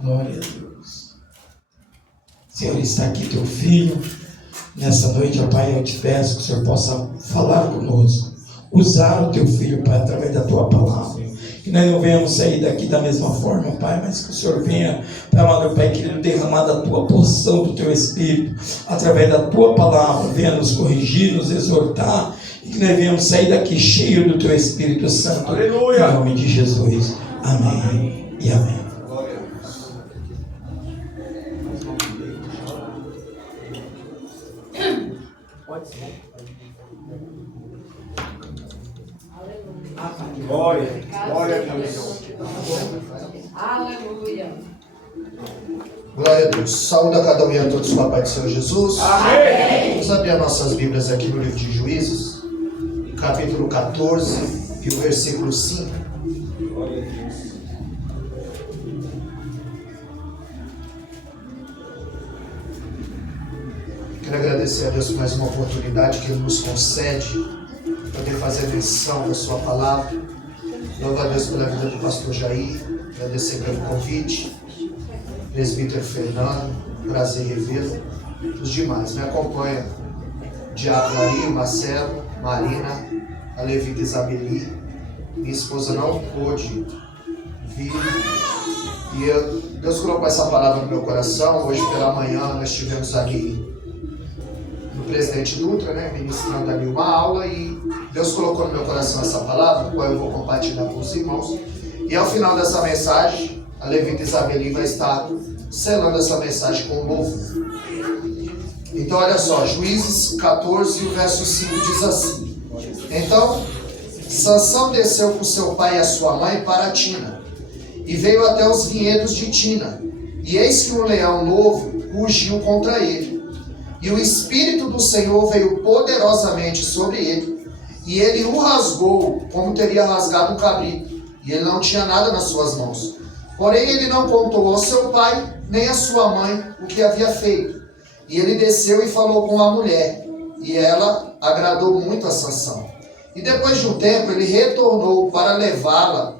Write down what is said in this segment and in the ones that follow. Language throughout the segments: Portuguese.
Glória a Deus. Senhor, está aqui teu filho. Nessa noite, ó Pai, eu te peço que o Senhor possa falar conosco. Usar o teu filho, Pai, através da tua palavra. Que nós não venhamos sair daqui da mesma forma, Pai, mas que o Senhor venha, Pai amado, Pai querido, derramar da tua porção do teu Espírito, através da tua palavra, venha nos corrigir, nos exortar, e que nós venhamos sair daqui cheio do teu Espírito Santo. Aleluia! Em nome de Jesus. Amém e amém. Glória, glória a Deus. Aleluia. Glória a Deus. Saúde a cada um e a todos com a paz do Senhor Jesus. Amém. Vamos abrir as nossas Bíblias aqui no livro de Juízes, capítulo 14 e o versículo 5. Glória a Deus. Quero agradecer a Deus por mais uma oportunidade que Ele nos concede poder fazer menção da sua palavra. Louvo a Deus pela vida do pastor Jair, agradecer pelo convite, presbítero Fernando, prazer revê-lo. Os demais me acompanham, Diabo Ari, Marcelo, Marina, a Levita Isabeli. Minha esposa não pôde vir e Deus colocou essa palavra no meu coração. Hoje pela manhã nós estivemos ali no Presidente Dutra, ministrando ali uma aula, e Deus colocou no meu coração essa palavra, qual eu vou compartilhar com os irmãos. E ao final dessa mensagem, a Levita Isabeli vai estar selando essa mensagem com louvor. Então olha só, Juízes 14, o verso 5 diz assim: Então Sansão desceu com seu pai e a sua mãe para Tina, e veio até os vinhedos de Tina, e eis que um leão novo rugiu contra ele. E o Espírito do Senhor veio poderosamente sobre ele, e ele o rasgou como teria rasgado um cabrito, e ele não tinha nada nas suas mãos. Porém ele não contou ao seu pai, nem à sua mãe, o que havia feito. E ele desceu e falou com a mulher, e ela agradou muito a Sansão. E depois de um tempo ele retornou para levá-la,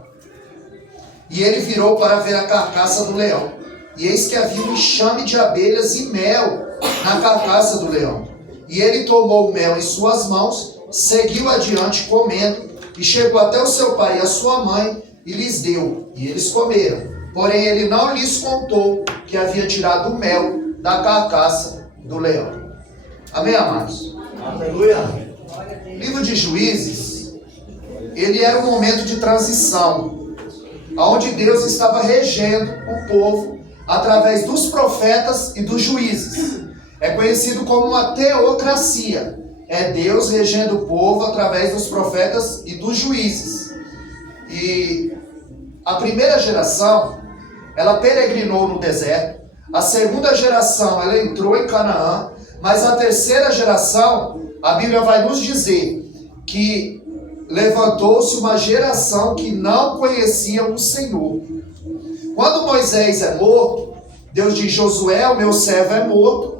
e ele virou para ver a carcaça do leão. E eis que havia um enxame de abelhas e mel na carcaça do leão. E ele tomou o mel em suas mãos, seguiu adiante comendo, e chegou até o seu pai e a sua mãe, e lhes deu, e eles comeram. Porém ele não lhes contou que havia tirado o mel da carcaça do leão. Amém, amados? Aleluia. O livro de Juízes, ele era um momento de transição, onde Deus estava regendo o povo através dos profetas e dos juízes. É conhecido como uma teocracia. É Deus regendo o povo através dos profetas e dos juízes. E a primeira geração, ela peregrinou no deserto. A segunda geração, ela entrou em Canaã. Mas a terceira geração, a Bíblia vai nos dizer que levantou-se uma geração que não conhecia o Senhor. Quando Moisés é morto, Deus diz: Josué, o meu servo, é morto,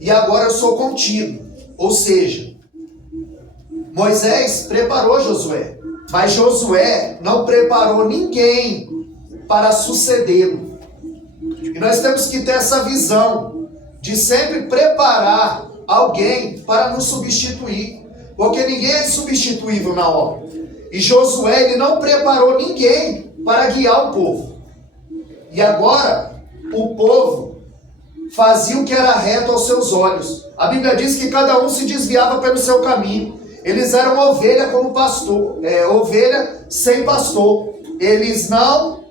e agora eu sou contigo. Ou seja, Moisés preparou Josué, mas Josué não preparou ninguém para sucedê-lo. E nós temos que ter essa visão de sempre preparar alguém para nos substituir, porque ninguém é substituível na obra. E Josué, ele não preparou ninguém para guiar o povo. E agora, o povo fazia o que era reto aos seus olhos. A Bíblia diz que cada um se desviava pelo seu caminho. Eles eram ovelha como pastor, ovelha sem pastor. Eles não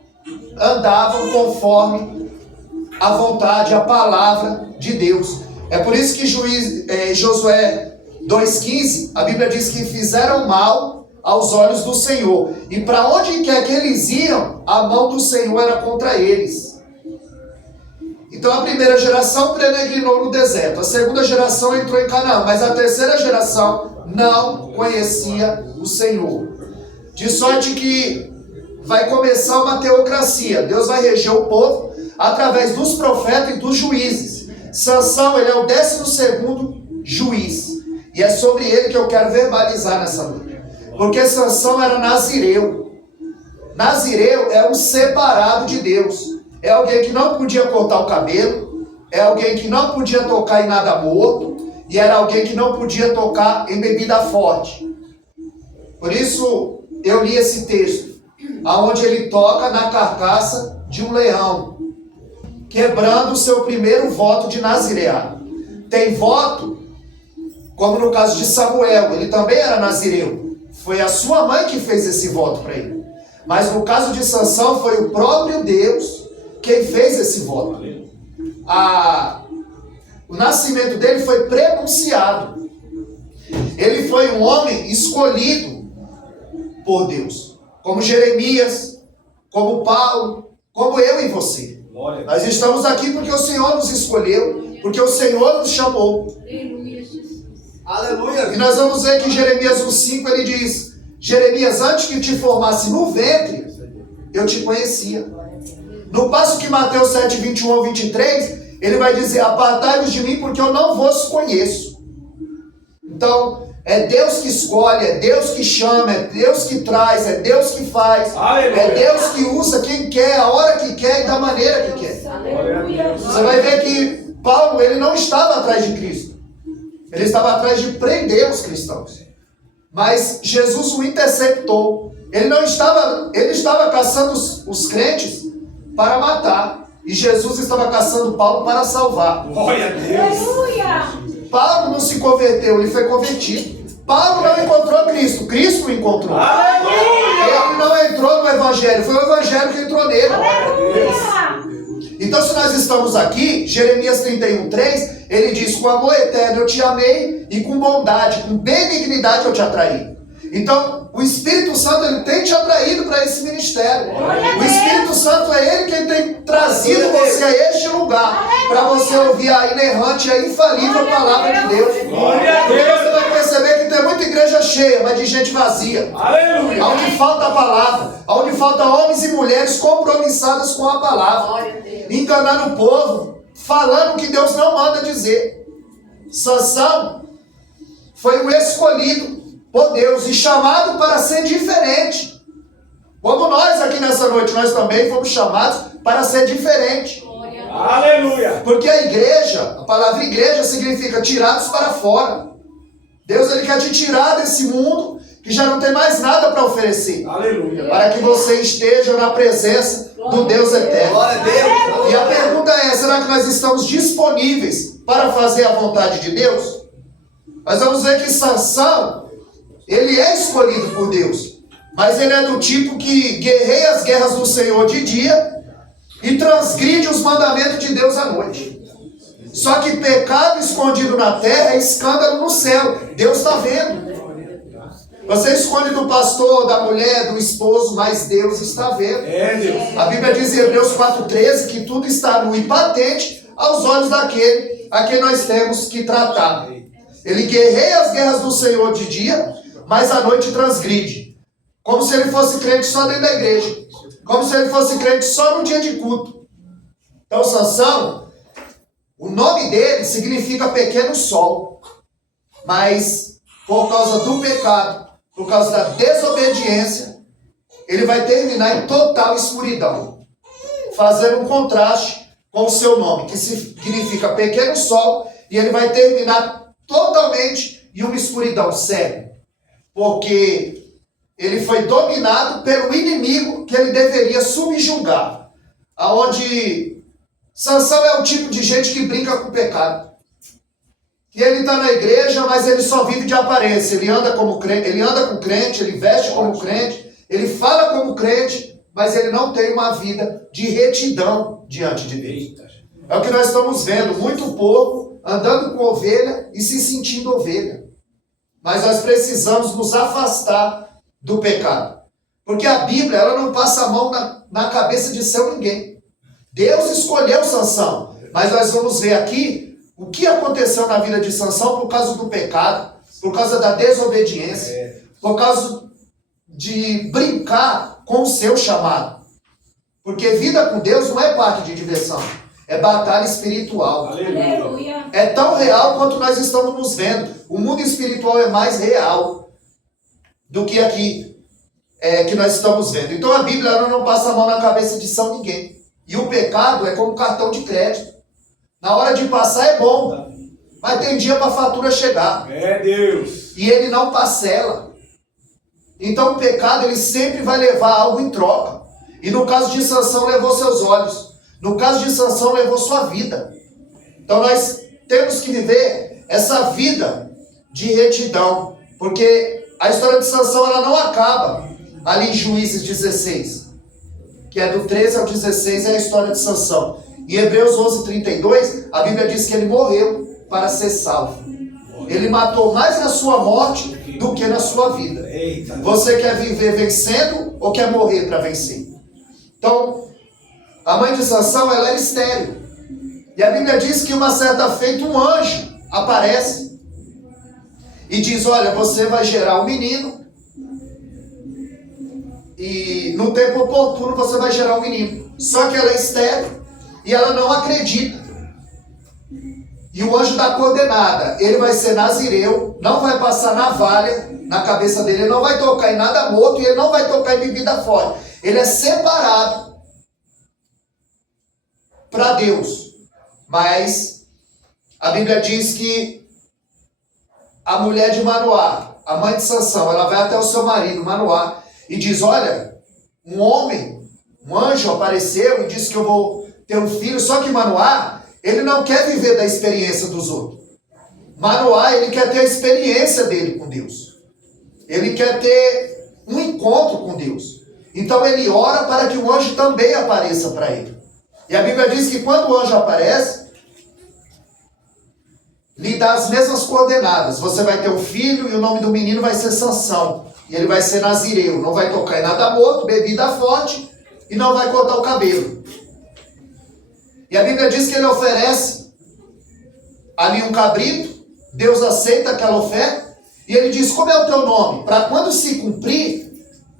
andavam conforme a vontade, a palavra de Deus. É por isso que Josué 2,15, a Bíblia diz que fizeram mal aos olhos do Senhor. E para onde quer que eles iam, a mão do Senhor era contra eles. Então a primeira geração peregrinou no deserto, a segunda geração entrou em Canaã, mas a terceira geração não conhecia o Senhor. De sorte que vai começar uma teocracia. Deus vai reger o povo através dos profetas e dos juízes. Sansão, ele é o 12º juiz. E é sobre ele que eu quero verbalizar nessa noite. Porque Sansão era nazireu. Nazireu é um separado de Deus. É alguém que não podia cortar o cabelo, é alguém que não podia tocar em nada morto, e era alguém que não podia tocar em bebida forte. Por isso, eu li esse texto, aonde ele toca na carcaça de um leão, quebrando o seu primeiro voto de nazireado. Tem voto, como no caso de Samuel, ele também era nazireu. Foi a sua mãe que fez esse voto para ele. Mas no caso de Sansão, foi o próprio Deus quem fez esse voto. O nascimento dele foi prenunciado. Ele foi um homem escolhido por Deus. Como Jeremias, como Paulo, como eu e você. Nós estamos aqui porque o Senhor nos escolheu, porque o Senhor nos chamou. Aleluia. E nós vamos ver que em Jeremias 1,5 ele diz: Jeremias, antes que te formasse no ventre, eu te conhecia. No passo que Mateus 7, 21 ao 23, ele vai dizer: apartai-vos de mim, porque eu não vos conheço. Então, é Deus que escolhe, é Deus que chama, é Deus que traz, é Deus que faz. Aleluia. É Deus que usa quem quer, a hora que quer e da maneira que quer. Aleluia. Você vai ver que Paulo, ele não estava atrás de Cristo. Ele estava atrás de prender os cristãos. Mas Jesus o interceptou. Ele estava caçando os crentes para matar. E Jesus estava caçando Paulo para salvar. Glória a Deus. Paulo não se converteu, ele foi convertido. Paulo não encontrou Cristo, Cristo o encontrou. Ele não entrou no Evangelho, foi o Evangelho que entrou nele. Então, se nós estamos aqui, Jeremias 31:3, ele diz: com amor eterno eu te amei, e com bondade, com benignidade eu te atraí. Então, o Espírito Santo, ele tem te atraído para esse ministério. O Espírito Santo é ele quem tem trazido você a este lugar, para você ouvir a inerrante e a infalível palavra de Deus. E você vai perceber que tem muita igreja cheia, mas de gente vazia. Aleluia. Onde falta a palavra, onde falta homens e mulheres compromissados com a palavra, enganando o povo, falando o que Deus não manda dizer. Sansão foi o escolhido por Deus e chamado para ser diferente. Como nós aqui nessa noite, nós também fomos chamados para ser diferente. Aleluia. Porque a igreja, a palavra igreja significa tirados para fora. Deus, ele quer te tirar desse mundo que já não tem mais nada para oferecer. Aleluia. Para que você esteja na presença do Deus eterno. Glória a Deus. E a pergunta é: será que nós estamos disponíveis para fazer a vontade de Deus? Nós vamos ver que Sansão, ele é escolhido por Deus, mas ele é do tipo que guerreia as guerras do Senhor de dia e transgride os mandamentos de Deus à noite. Só que pecado escondido na terra é escândalo no céu. Deus está vendo. Você esconde do pastor, da mulher, do esposo, mas Deus está vendo. Deus. A Bíblia diz em Hebreus 4,13 que tudo está nu e patente aos olhos daquele a quem nós temos que tratar. Ele guerreia as guerras do Senhor de dia, mas à noite transgride. Como se ele fosse crente só dentro da igreja. Como se ele fosse crente só no dia de culto. Então, Sansão, o nome dele significa pequeno sol. Mas, por causa do pecado, por causa da desobediência, ele vai terminar em total escuridão. Fazendo um contraste com o seu nome, que significa pequeno sol, e ele vai terminar totalmente em uma escuridão cega. Porque ele foi dominado pelo inimigo que ele deveria subjugar. Aonde Sansão é o tipo de gente que brinca com o pecado. Que ele está na igreja, mas ele só vive de aparência. Ele anda como crente, ele anda com crente, ele veste como crente, ele fala como crente, mas ele não tem uma vida de retidão diante de Deus. É o que nós estamos vendo, muito pouco, andando com ovelha e se sentindo ovelha. Mas nós precisamos nos afastar do pecado. Porque a Bíblia, ela não passa a mão na cabeça de seu ninguém. Deus escolheu Sansão. Mas nós vamos ver aqui o que aconteceu na vida de Sansão por causa do pecado, por causa da desobediência, por causa de brincar com o seu chamado. Porque vida com Deus não é parque de diversão. É batalha espiritual. Aleluia. É tão real quanto nós estamos nos vendo. O mundo espiritual é mais real do que aqui. que nós estamos vendo. Então a Bíblia ela não passa a mão na cabeça de São ninguém. E o pecado é como cartão de crédito. Na hora de passar é bom, mas tem dia para a fatura chegar. É Deus. E ele não parcela. Então o pecado ele sempre vai levar algo em troca. E no caso de Sansão levou seus olhos. No caso de Sansão levou sua vida. Então nós temos que viver essa vida de retidão. Porque a história de Sansão ela não acaba ali em Juízes 16. Que é do 13 ao 16 é a história de Sansão. Em Hebreus 11:32 a Bíblia diz que ele morreu para ser salvo. Ele matou mais na sua morte do que na sua vida. Eita. Você quer viver vencendo ou quer morrer para vencer? Então, a mãe de Sansão, ela era estéril. E a Bíblia diz que uma certa feita um anjo aparece e diz, olha, você vai gerar um menino e no tempo oportuno você vai gerar um menino. Só que ela é estéril e ela não acredita. E o anjo dá coordenada. Ele vai ser nazireu, não vai passar navalha na cabeça dele, ele não vai tocar em nada morto e ele não vai tocar em bebida forte. Ele é separado para Deus. Mas a Bíblia diz que a mulher de Manoá, a mãe de Sansão, ela vai até o seu marido, Manoá, e diz, olha, um anjo apareceu e disse que eu vou ter um filho, só que Manoá, ele não quer viver da experiência dos outros. Manoá, ele quer ter a experiência dele com Deus. Ele quer ter um encontro com Deus. Então ele ora para que o anjo também apareça para ele. E a Bíblia diz que quando o anjo aparece, lhe dá as mesmas coordenadas. Você vai ter um filho e o nome do menino vai ser Sansão. E ele vai ser nazireu. Não vai tocar em nada morto, bebida forte e não vai cortar o cabelo. E a Bíblia diz que ele oferece ali um cabrito. Deus aceita aquela oferta. E ele diz, como é o teu nome? Para quando se cumprir,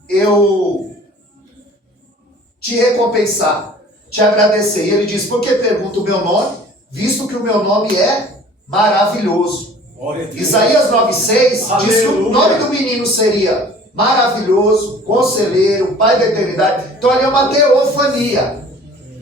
eu te recompensar, te agradecer. E ele diz, por que pergunta o meu nome? Visto que o meu nome é maravilhoso. Isaías 9:6 diz que o nome do menino seria maravilhoso, conselheiro, pai da eternidade. Então ali é uma teofania.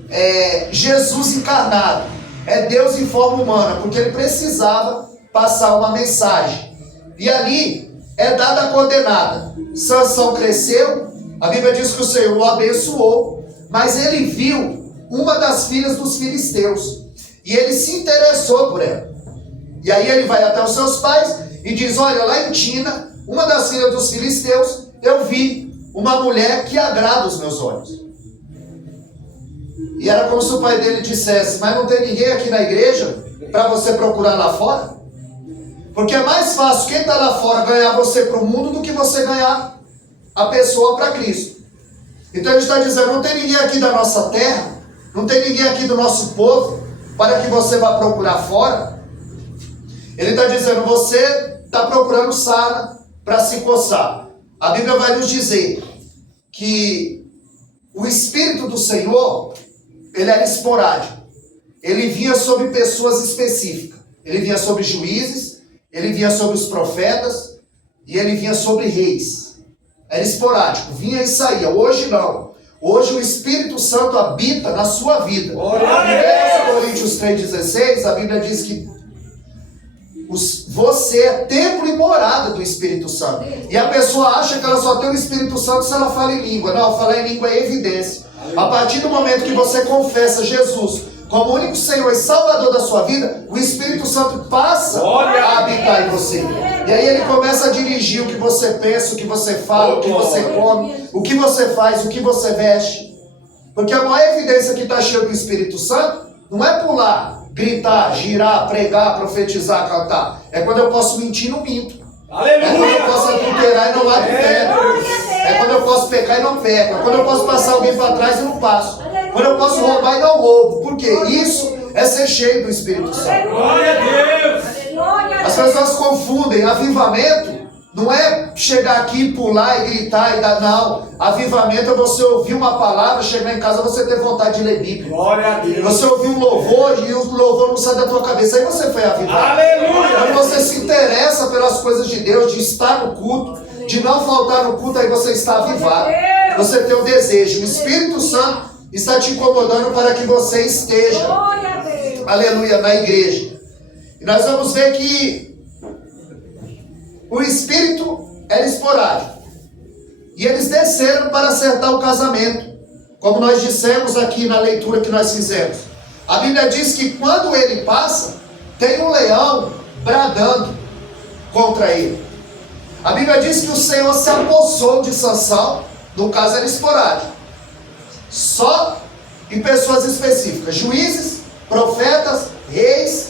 É Jesus encarnado. É Deus em forma humana, porque ele precisava passar uma mensagem. E ali é dada a coordenada. Sansão cresceu, a Bíblia diz que o Senhor o abençoou, mas ele viu uma das filhas dos filisteus e ele se interessou por ela. E aí ele vai até os seus pais e diz, olha, lá em Tina, uma das filhas dos filisteus, eu vi uma mulher que agrada os meus olhos. E era como se o pai dele dissesse, mas não tem ninguém aqui na igreja para você procurar lá fora? Porque é mais fácil quem está lá fora ganhar você para o mundo do que você ganhar a pessoa para Cristo. Então ele está dizendo, não tem ninguém aqui da nossa terra, não tem ninguém aqui do nosso povo, para que você vá procurar fora. Ele está dizendo, você está procurando sarna para se coçar. A Bíblia vai nos dizer que o Espírito do Senhor, ele era esporádico. Ele vinha sobre pessoas específicas. Ele vinha sobre juízes, ele vinha sobre os profetas e ele vinha sobre reis. Era esporádico, vinha e saía. Hoje não. Hoje o Espírito Santo habita na sua vida. Em 1 Coríntios 3,16, a Bíblia diz que você é templo e morada do Espírito Santo. E a pessoa acha que ela só tem o Espírito Santo se ela fala em língua. Não, falar em língua é evidência. A partir do momento que você confessa Jesus como o único Senhor e Salvador da sua vida, o Espírito Santo passa a habitar em você. E aí ele começa a dirigir o que você pensa, o que você fala, o que você come, o que você faz, o que você veste. Porque a maior evidência que está cheio do Espírito Santo não é pular, gritar, girar, pregar, profetizar, cantar. É quando eu posso mentir e não minto. É quando eu posso adulterar e não adultero. É quando eu posso pecar e não peco. É quando eu posso passar alguém para trás e não passo. Quando eu posso roubar e não roubo. Por quê? Isso é ser cheio do Espírito Santo. Glória a Deus! As pessoas confundem avivamento. Não é chegar aqui, pular e gritar e dar, não. Avivamento é você ouvir uma palavra, chegar em casa você ter vontade de ler Bíblia. Glória a Deus! Você ouvir um louvor e o louvor não sai da tua cabeça. Aí você foi avivado. Aleluia! Quando você se interessa pelas coisas de Deus, de estar no culto, de não faltar no culto, aí você está avivado. Você tem o desejo. O Espírito Santo está te incomodando para que você esteja, Glória a Deus. aleluia, na igreja. E nós vamos ver que o Espírito era esporádico. E eles desceram para acertar o casamento. Como nós dissemos aqui na leitura que nós fizemos. A Bíblia diz que quando ele passa, tem um leão bradando contra ele. A Bíblia diz que o Senhor se apossou de Sansão, no caso era esporádico, só em pessoas específicas, juízes, profetas, reis.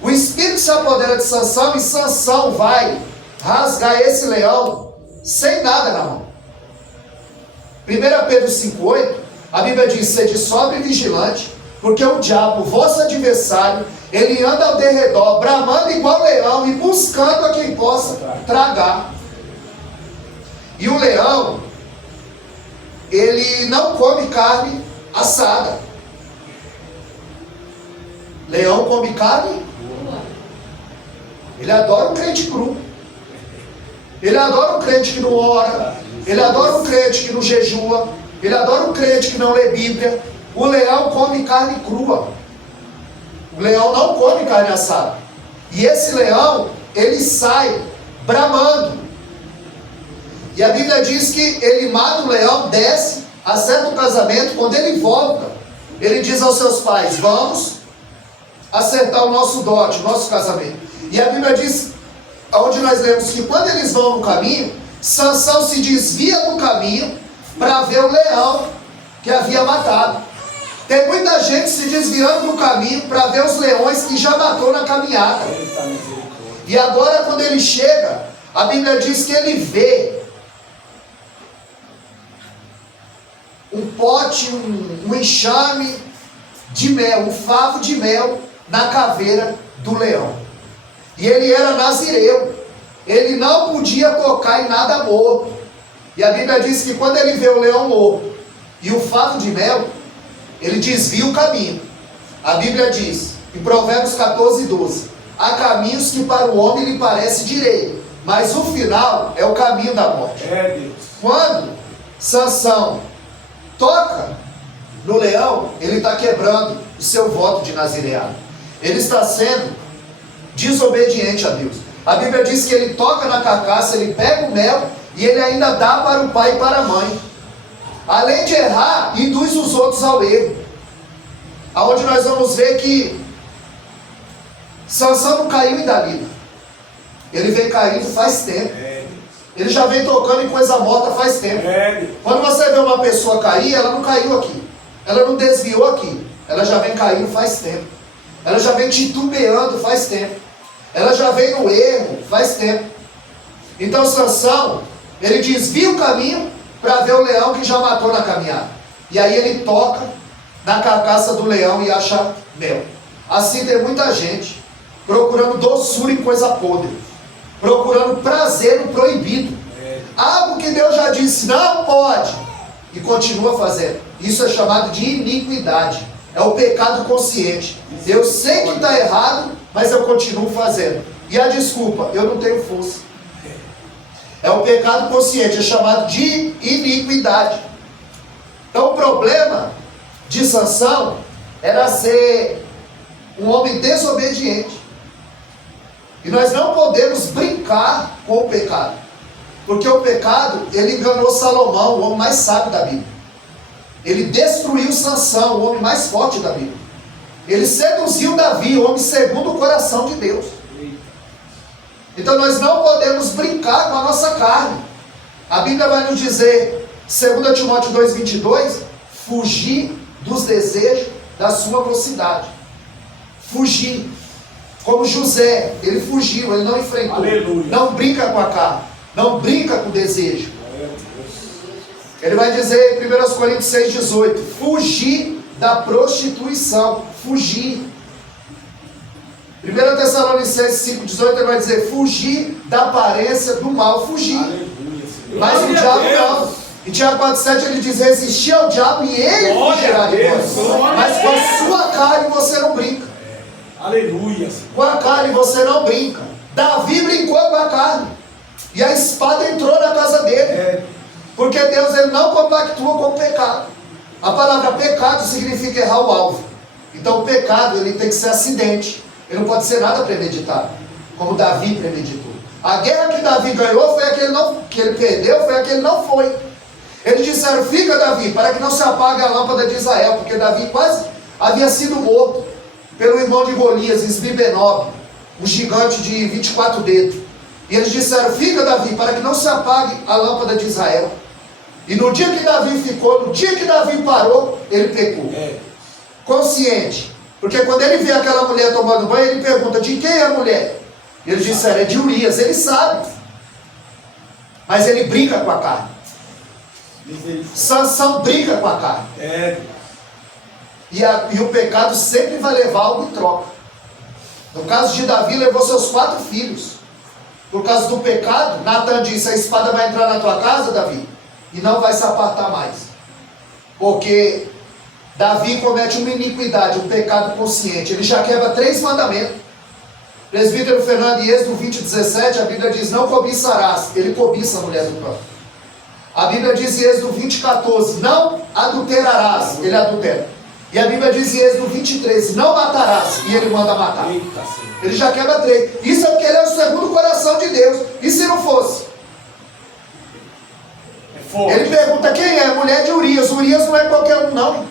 O Espírito se apodera de Sansão e Sansão vai rasgar esse leão sem nada na mão. 1 Pedro 5,8, a Bíblia diz: sede sóbrio e vigilante, porque o diabo, vosso adversário, ele anda ao derredor, bramando igual leão e buscando a quem possa tragar. E o leão, ele não come carne assada. Leão come carne? Ele adora um crente cru. Ele adora um crente que não ora. Ele adora um crente que não jejua. Ele adora um crente que não lê Bíblia. O leão come carne crua. O leão não come carne assada. E esse leão, ele sai bramando. E a Bíblia diz que ele mata o leão, desce, acerta o casamento. Quando ele volta, ele diz aos seus pais: vamos acertar o nosso dote, o nosso casamento. E a Bíblia diz, onde nós lemos que quando eles vão no caminho, Sansão se desvia do caminho para ver o leão que havia matado. Tem muita gente se desviando do caminho para ver os leões que já matou na caminhada. E agora quando ele chega, a Bíblia diz que ele vê um pote, um enxame de mel, um favo de mel na caveira do leão. E ele era nazireu. Ele não podia tocar em nada morto. E a Bíblia diz que quando ele vê o leão morto e o favo de mel, ele desvia o caminho. A Bíblia diz, em Provérbios 14:12, há caminhos que para o homem lhe parece direito, mas o final é o caminho da morte. Quando Sansão toca no leão, ele está quebrando o seu voto de nazireado. Ele está sendo desobediente a Deus. A Bíblia diz que ele toca na carcaça, ele pega o mel e ele ainda dá para o pai e para a mãe. Além de errar, induz os outros ao erro. Aonde nós vamos ver que Sansão não caiu em Dalila. Ele vem caindo faz tempo. Ele já vem tocando em coisa morta faz tempo. Quando você vê uma pessoa cair, ela não caiu aqui. Ela não desviou aqui. Ela já vem caindo faz tempo. Ela já vem titubeando faz tempo. Ela já vem no erro faz tempo. Então Sansão, ele desvia o caminho para ver o leão que já matou na caminhada. E aí ele toca na carcaça do leão e acha mel. Assim tem muita gente procurando doçura em coisa podre, procurando prazer no proibido, algo que Deus já disse não pode, e continua fazendo. Isso é chamado de iniquidade. É o pecado consciente. Eu sei que está errado, mas eu continuo fazendo. E a desculpa, eu não tenho força. É o pecado consciente, é chamado de iniquidade. Então o problema de Sansão era ser um homem desobediente. E nós não podemos brincar com o pecado. Porque o pecado, ele enganou Salomão, o homem mais sábio da Bíblia. Ele destruiu Sansão, o homem mais forte da Bíblia. Ele seduziu Davi, o homem segundo o coração de Deus. Então nós não podemos brincar com a nossa carne. A Bíblia vai nos dizer, 2 Timóteo 2,22, fugir dos desejos da sua mocidade. Fugir. Como José, ele fugiu, ele não enfrentou. Aleluia. Não brinca com a carne, não brinca com o desejo. Ele vai dizer em 1 Coríntios 6,18, fugir da prostituição, fugir. 1 Tessalonicenses 5,18 ele vai dizer, fugir da aparência do mal, fugir. Aleluia. Mas o diabo não. Em Tiago 4,7 ele diz, resistir ao diabo e ele fugirá de vós. Mas com a sua carne você não brinca. Aleluia. Com a carne você não brinca. Davi brincou com a carne. E a espada entrou na casa dele. Porque Deus ele não compactua com o pecado. A palavra pecado significa errar o alvo. Então o pecado ele tem que ser acidente. Ele não pode ser nada premeditado, como Davi premeditou. A guerra que Davi ganhou foi a que ele perdeu, foi a que ele não foi. Eles disseram: fica, Davi, para que não se apague a lâmpada de Israel, porque Davi quase havia sido morto pelo irmão de Golias, Isbi-Benob, um gigante de 24 dedos. E eles disseram: fica, Davi, para que não se apague a lâmpada de Israel. E no dia que Davi ficou, no dia que Davi parou, ele pecou. Consciente. Porque quando ele vê aquela mulher tomando banho, ele pergunta: de quem é a mulher? E eles disseram: é de Urias. Ele sabe. Mas ele brinca com a carne. Sansão brinca com a carne. E o pecado sempre vai levar algo em troca. No caso de Davi, levou seus 4 filhos. Por causa do pecado, Natan disse: a espada vai entrar na tua casa, Davi, e não vai se apartar mais. Porque Davi comete uma iniquidade, um pecado consciente. Ele já quebra 3 mandamentos. Presbítero Fernando, em Êxodo 20:17, a Bíblia diz: não cobiçarás. Ele cobiça a mulher do próximo. A Bíblia diz em Êxodo 20:14, não adulterarás. Ele adultera. E a Bíblia diz em Êxodo 23, não matarás. E ele manda matar. Ele já quebra 3. Isso é porque ele é o segundo coração de Deus. E se não fosse? Ele pergunta: quem é? A mulher de Urias. Urias não é qualquer um, não.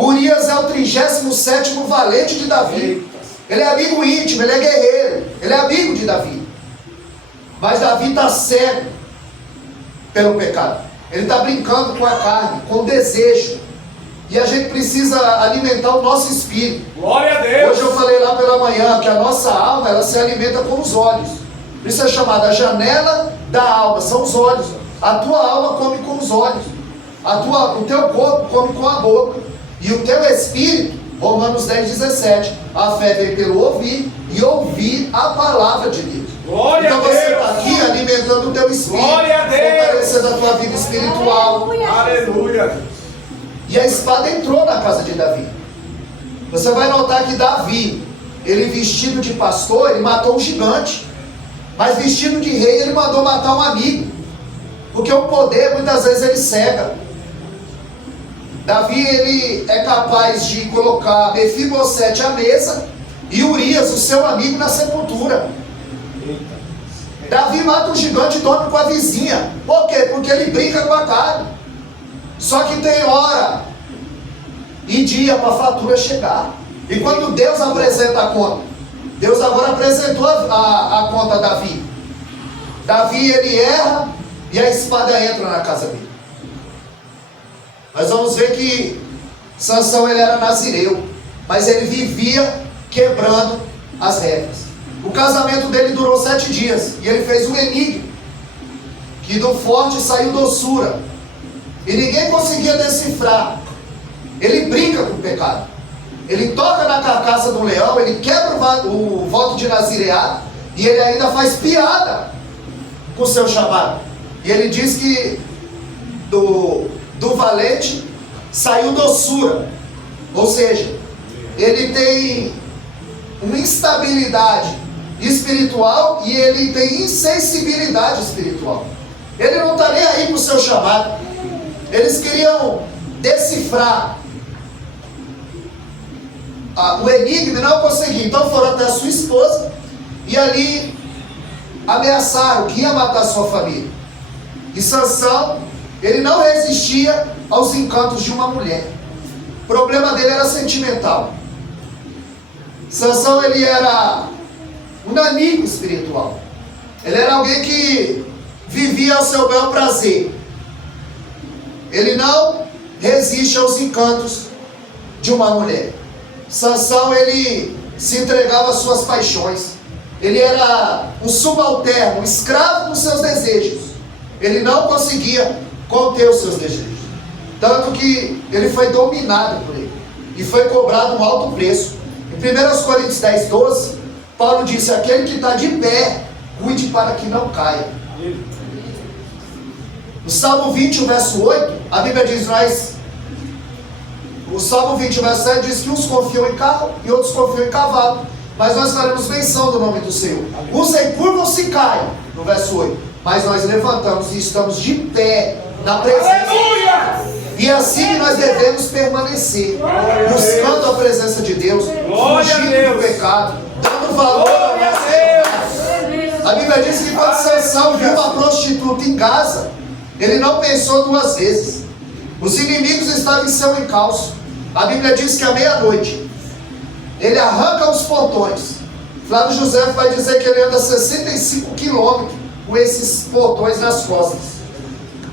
Urias é o 37º valente de Davi. Ele é amigo íntimo, ele é guerreiro. Ele é amigo de Davi. Mas Davi está cego pelo pecado. Ele está brincando com a carne, com o desejo. E a gente precisa alimentar o nosso espírito. Glória a Deus. Hoje eu falei lá pela manhã que a nossa alma, ela se alimenta com os olhos. Isso é chamado a janela da alma, são os olhos. A tua alma come com os olhos. O teu corpo come com a boca. E o teu espírito, Romanos 10:17, a fé vem pelo ouvir e ouvir a palavra de Deus. Glória então a você Deus. está aqui alimentando o teu espírito, Glória a Deus. fortalecendo a tua vida espiritual. Aleluia. E a espada entrou na casa de Davi. Você vai notar que Davi, ele vestido de pastor, ele matou um gigante. Mas vestido de rei, ele mandou matar um amigo. Porque o poder, muitas vezes, ele cega. Davi, ele é capaz de colocar Mefibosete à mesa e Urias, o seu amigo, na sepultura. Davi mata um gigante e dorme com a vizinha. Por quê? Porque ele brinca com a carne. Só que tem hora e dia para a fatura chegar. E quando Deus apresenta a conta, Deus agora apresentou a conta a Davi. Davi, ele erra e a espada entra na casa dele. Nós vamos ver que Sansão, ele era nazireu, mas ele vivia quebrando as regras. O casamento dele durou 7 dias e ele fez um enigma, que do forte saiu doçura. E ninguém conseguia decifrar. Ele brinca com o pecado. Ele toca na carcaça do leão, ele quebra o voto de nazireado e ele ainda faz piada com o seu chamado. E ele diz que do valente saiu doçura. Ou seja, ele tem uma instabilidade espiritual e ele tem insensibilidade espiritual. Ele não está nem aí para o seu chamado. Eles queriam decifrar o enigma e não conseguiram. Então foram até a sua esposa e ali ameaçaram que ia matar sua família. E Sansão, ele não resistia aos encantos de uma mulher. O problema dele era sentimental. Sansão, ele era um amigo espiritual. Ele era alguém que vivia ao seu bel prazer. Ele não resiste aos encantos de uma mulher. Sansão, ele se entregava às suas paixões. Ele era um subalterno, um escravo dos seus desejos. Ele não conseguia conter os seus desejos. Tanto que ele foi dominado por ele. E foi cobrado um alto preço. Em 1 Coríntios 10:12, Paulo disse: aquele que está de pé, cuide para que não caia. No Salmo 20, verso 8, a Bíblia diz: o Salmo 20, verso 7 diz que uns confiam em carro e outros confiam em cavalo, mas nós faremos menção do nome do Senhor. Uns encurvam-se e caem, no verso 8, mas nós levantamos e estamos de pé na presença. Aleluia! E é assim que nós devemos permanecer, buscando a presença de Deus, fugindo do pecado, dando valor ao nosso trabalho. A Bíblia diz que quando Sansão viu uma prostituta em Gaza, ele não pensou duas vezes. Os inimigos estavam em seu encalço. A Bíblia diz que à meia-noite ele arranca os portões. Flávio José vai dizer que ele anda 65 quilômetros com esses portões nas costas,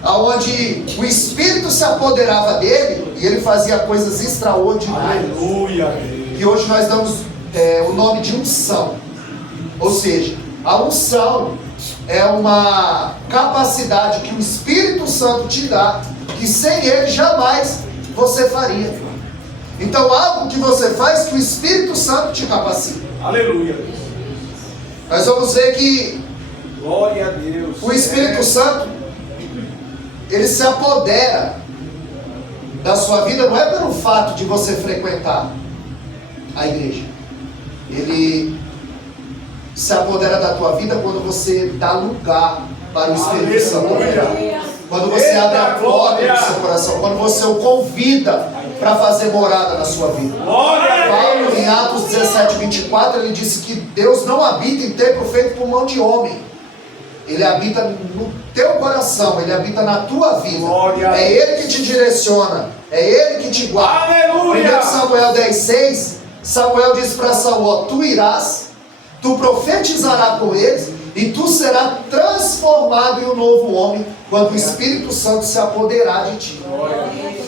aonde o Espírito se apoderava dele e ele fazia coisas extraordinárias. Aleluia! Que hoje nós damos o nome de unção. Ou seja, a unção é uma capacidade que o Espírito Santo te dá, que sem ele jamais você faria. Então, algo que você faz que o Espírito Santo te capacita. Aleluia! Nós vamos ver que Glória a Deus! o Espírito Santo, ele se apodera da sua vida, não é pelo fato de você frequentar a igreja. Ele se apodera da tua vida quando você dá lugar para o Espírito Santo operar. Quando você abre a porta do seu coração, quando você o convida para fazer morada na sua vida. Paulo, em Atos 17, 24, ele disse que Deus não habita em templo feito por mão de homem. Ele habita no teu coração, ele habita na tua vida. É ele que te direciona, é ele que te guarda. Aleluia! 1 Samuel 10,6, Samuel diz para Saul: tu irás, tu profetizarás com eles, e tu serás transformado em um novo homem, quando o Espírito Santo se apoderar de ti.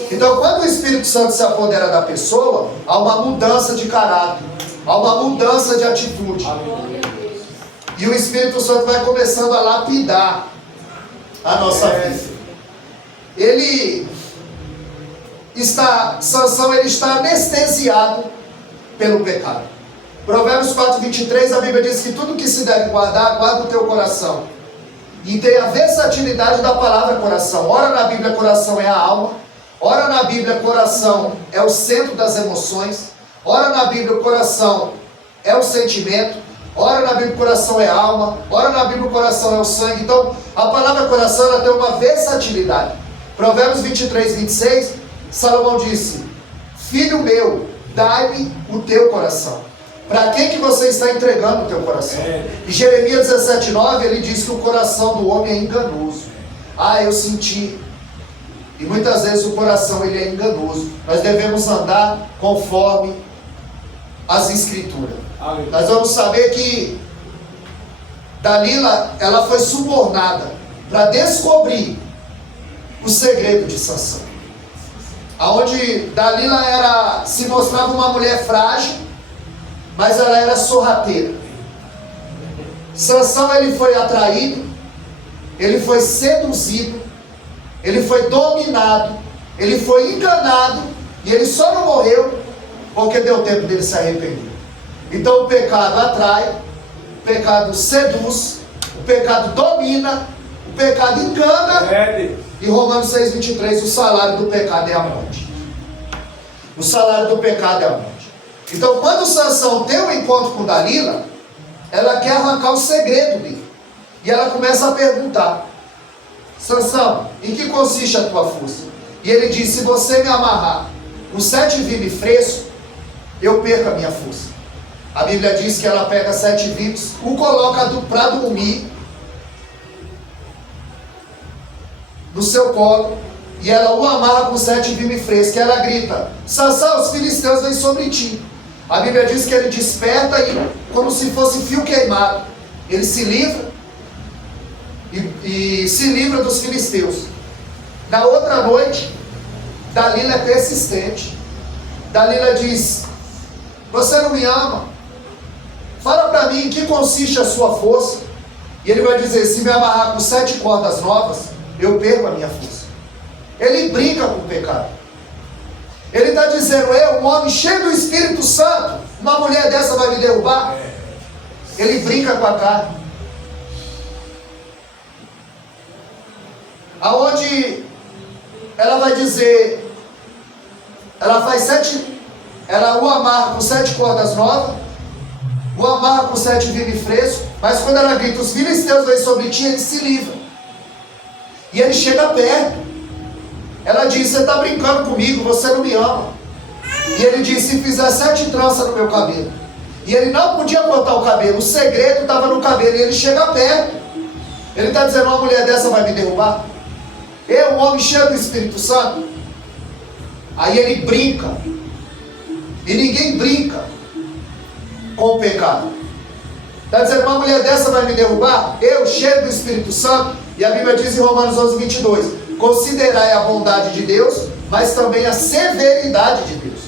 Então, quando o Espírito Santo se apodera da pessoa, há uma mudança de caráter, há uma mudança de atitude. E o Espírito Santo vai começando a lapidar a nossa vida. Sansão está anestesiado pelo pecado. Provérbios 4:23, a Bíblia diz que tudo que se deve guardar, guarda o teu coração. E tem a versatilidade da palavra coração. Ora na Bíblia coração é a alma, ora na Bíblia coração é o centro das emoções, ora na Bíblia coração é o sentimento, ora na Bíblia o coração é a alma, ora na Bíblia o coração é o sangue. Então, a palavra coração ela tem uma versatilidade. Provérbios 23:26, Salomão disse: filho meu, dai-me o teu coração. Para quem que você está entregando o teu coração? E Jeremias 17:9, ele diz que o coração do homem é enganoso. Eu senti. E muitas vezes o coração ele é enganoso. Nós devemos andar conforme as escrituras. Nós vamos saber que Dalila, ela foi subornada para descobrir o segredo de Sansão. Aonde Dalila se mostrava uma mulher frágil, mas ela era sorrateira. Sansão, ele foi atraído, ele foi seduzido, ele foi dominado, ele foi enganado, e ele só não morreu porque deu tempo dele se arrepender. Então o pecado atrai, o pecado seduz, o pecado domina, o pecado engana. E Romanos 6:23, o salário do pecado é a morte. O salário do pecado é a morte. Então, quando Sansão tem um encontro com Dalila, ela quer arrancar o segredo dele. E ela começa a perguntar: Sansão, em que consiste a tua força? E ele diz: se você me amarrar com 7 vibes frescos, eu perco a minha força. A Bíblia diz que ela pega 7 vibes, o coloca para dormir no seu colo, e ela o amarra com 7 vibes frescos. E ela grita: Sansão, os filisteus vêm sobre ti. A Bíblia diz que ele desperta e, como se fosse fio queimado, ele se livra e se livra dos filisteus. Na outra noite, Dalila é persistente. Dalila diz: você não me ama? Fala para mim em que consiste a sua força. E ele vai dizer: se me amarrar com 7 cordas novas, eu perco a minha força. Ele brinca com o pecado. Ele está dizendo: eu, um homem cheio do Espírito Santo, uma mulher dessa vai me derrubar? Ele brinca com a carne. Aonde ela vai dizer, ela o amarra com 7 cordas novas, o amarra com 7 vires frescos, mas quando ela grita, os filisteus vêm sobre ti, ele se livra. E ele chega perto. Ela diz, você está brincando comigo, você não me ama. E ele diz, se fizer 7 tranças no meu cabelo. E ele não podia cortar o cabelo, o segredo estava no cabelo, e ele chega perto. Ele está dizendo, uma mulher dessa vai me derrubar? Eu, um homem cheio do Espírito Santo? Aí ele brinca. E ninguém brinca com o pecado. Está dizendo, uma mulher dessa vai me derrubar? Eu, cheio do Espírito Santo? E a Bíblia diz em Romanos 11, 22, considerai a bondade de Deus, mas também a severidade de Deus.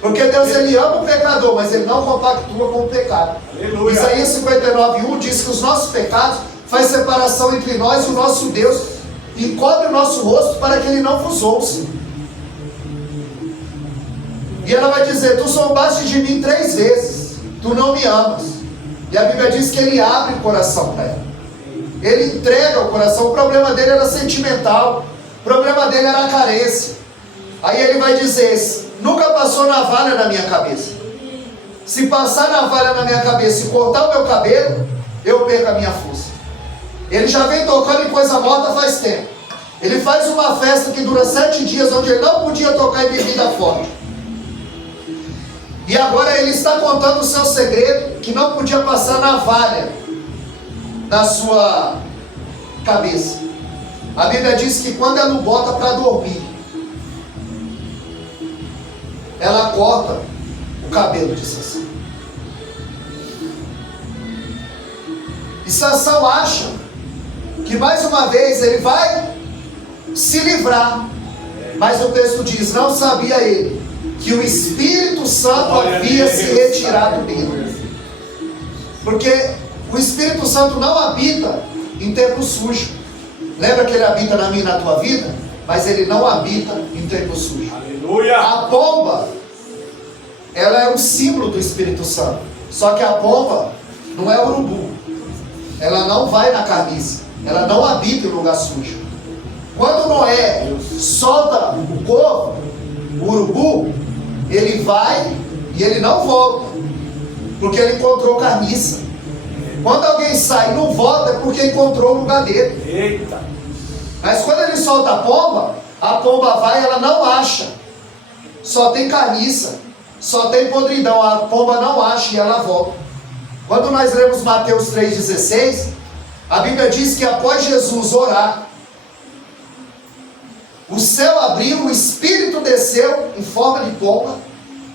Porque Deus, ele ama o pecador, mas ele não compactua com o pecado. Aleluia. Isaías 59:1 diz que os nossos pecados faz separação entre nós e o nosso Deus, e cobre o nosso rosto para que ele não vos ouça. E ela vai dizer, tu zombaste de mim 3 vezes, tu não me amas. E a Bíblia diz que ele abre o coração para ela. Ele entrega o coração. O problema dele era sentimental, o problema dele era a carência. Aí ele vai dizer, nunca passou navalha na minha cabeça. Se passar navalha na minha cabeça e cortar o meu cabelo, eu perco a minha força. Ele já vem tocando em coisa morta faz tempo. Ele faz uma festa que dura 7 dias, onde ele não podia tocar em bebida forte. E agora ele está contando o seu segredo, que não podia passar navalha na sua cabeça. A Bíblia diz que quando ela o bota para dormir, ela corta o cabelo de Sansão. E Sansão acha que mais uma vez ele vai se livrar. Mas o texto diz, não sabia ele que o Espírito Santo havia se retirado dele. Porque o Espírito Santo não habita em templo sujo. Lembra que ele habita na minha e na tua vida? Mas ele não habita em templo sujo. Aleluia. A pomba, ela é um símbolo do Espírito Santo. Só que a pomba não é urubu. Ela não vai na carniça. Ela não habita em lugar sujo. Quando Noé solta o corvo, o urubu, ele vai e ele não volta, porque ele encontrou carniça. Quando alguém sai e não volta, é porque encontrou o lugar dele. Eita. Mas quando ele solta a pomba vai e ela não acha. Só tem carniça, só tem podridão. A pomba não acha e ela volta. Quando nós lemos Mateus 3,16, a Bíblia diz que após Jesus orar, o céu abriu, o Espírito desceu em forma de pomba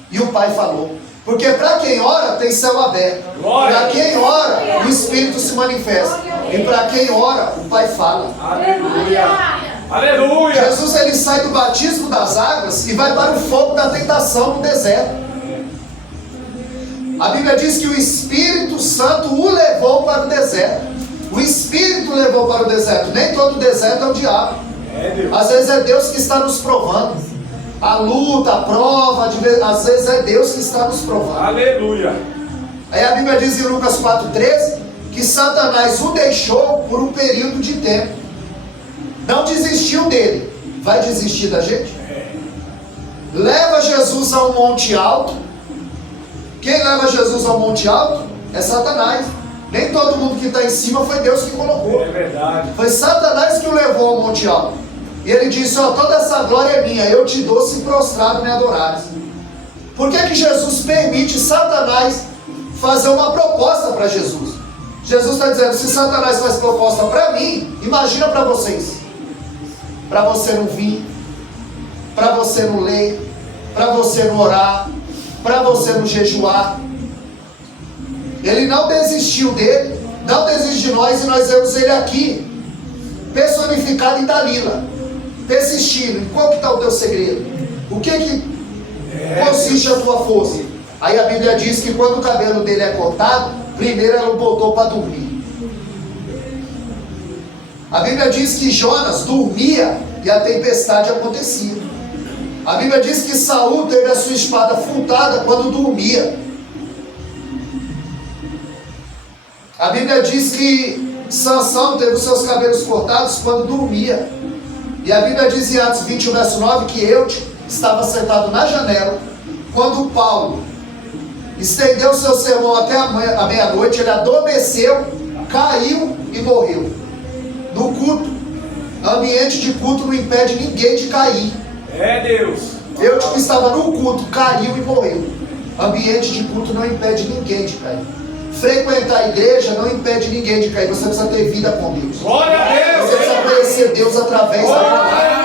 e o Pai falou. Porque para quem ora tem céu aberto. Para quem ora, o Espírito se manifesta. E para quem ora, o Pai fala. Aleluia. Aleluia. Jesus, ele sai do batismo das águas e vai para o fogo da tentação no deserto. A Bíblia diz que o Espírito Santo o levou para o deserto. O Espírito levou para o deserto. Nem todo deserto é o diabo. Às vezes é Deus que está nos provando. A luta, a prova, às vezes é Deus que está nos provando. Aleluia. Aí a Bíblia diz em Lucas 4,13 que Satanás o deixou por um período de tempo. Não desistiu dele. Vai desistir da gente? Leva Jesus a um monte alto. Quem leva Jesus a um monte alto é Satanás. Nem todo mundo que está em cima foi Deus que colocou. É verdade. Foi Satanás que o levou ao monte alto. E ele disse, ó, toda essa glória é minha, eu te dou se prostrado me adorares. Por que Jesus permite Satanás fazer uma proposta para Jesus? Jesus está dizendo, se Satanás faz proposta para mim, imagina para vocês. Para você não vir, para você não ler, para você não orar, para você não jejuar. Ele não desistiu dele, não desiste de nós, e nós vemos ele aqui, personificado em Dalila, persistindo. Qual que está o teu segredo? O que consiste a tua força? Aí a Bíblia diz que quando o cabelo dele é cortado, primeiro ela o botou para dormir. A Bíblia diz que Jonas dormia e a tempestade acontecia. A Bíblia diz que Saul teve a sua espada furtada quando dormia. A Bíblia diz que Sansão teve os seus cabelos cortados quando dormia. E a Bíblia diz em Atos 21, verso 9, que Eute estava sentado na janela quando Paulo estendeu seu sermão até a meia-noite, ele adormeceu, caiu e morreu. No culto, ambiente de culto não impede ninguém de cair. É Deus. Eu que estava no culto, caiu e morreu. Ambiente de culto não impede ninguém de cair. Frequentar a igreja não impede ninguém de cair. Você precisa ter vida com Deus. Glória a Deus. Você precisa conhecer Deus através da palavra.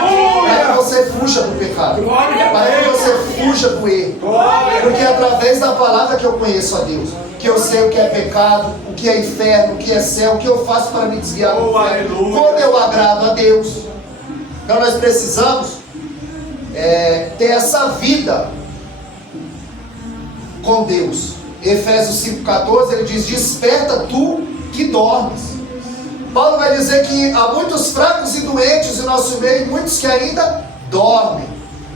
Para que você fuja do pecado. Para que você fuja do erro. Porque é através da palavra que eu conheço a Deus. Que eu sei o que é pecado, o que é inferno, o que é céu, o que eu faço para me desviar do inferno. Como eu agrado a Deus. Então nós precisamos ter essa vida com Deus. Efésios 5,14 ele diz: desperta tu que dormes. Paulo vai dizer que há muitos fracos e doentes em nosso meio, e muitos que ainda dormem.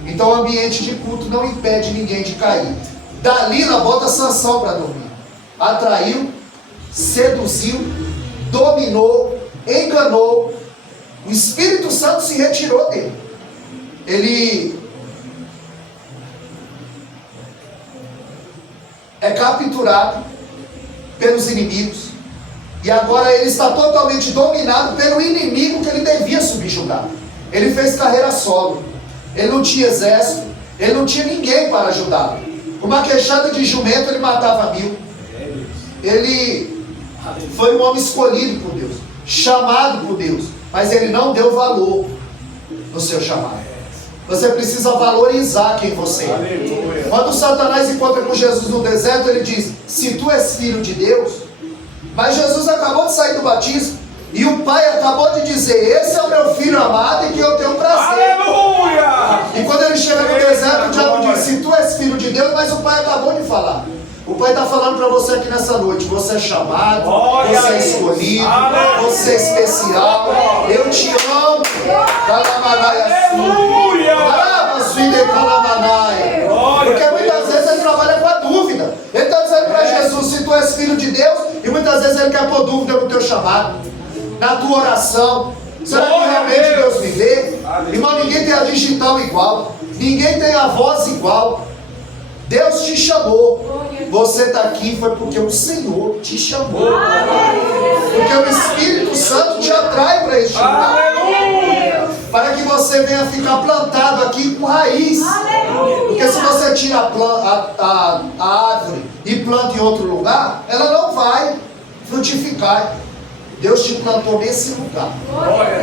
Então o ambiente de culto não impede ninguém de cair. Dalila bota Sansão para dormir. Atraiu, seduziu, dominou, enganou. O Espírito Santo se retirou dele. Ele é capturado pelos inimigos. E agora ele está totalmente dominado pelo inimigo que ele devia subjugar. Ele fez carreira solo. Ele não tinha exército. Ele não tinha ninguém para ajudá-lo. Uma queixada de jumento ele matava 1000. Ele foi um homem escolhido por Deus, chamado por Deus, mas ele não deu valor no seu chamado. Você precisa valorizar quem você é. Quando Satanás encontra com Jesus no deserto, ele diz: se tu és filho de Deus. Mas Jesus acabou de sair do batismo e o pai acabou de dizer: esse é o meu filho amado em que eu tenho prazer. Aleluia! E quando ele chega no deserto, o diabo diz: se tu és filho de Deus. Mas o pai acabou de falar. O pai está falando para você aqui nessa noite: você é chamado, você é escolhido, você é especial. Eu te amo. Porque muitas vezes ele trabalha com a dúvida. Ele está dizendo para Jesus: se tu és filho de Deus. E muitas vezes ele quer pôr dúvida no teu chamado, na tua oração. Será que realmente Deus me vê? Irmão, ninguém tem a digital igual, ninguém tem a voz igual. Deus te chamou. Você está aqui foi porque o Senhor te chamou. Porque o Espírito Santo te atrai para este lugar. Para que você venha ficar plantado aqui com raiz. Porque se você tira a árvore e planta em outro lugar, ela não vai frutificar. Deus te plantou nesse lugar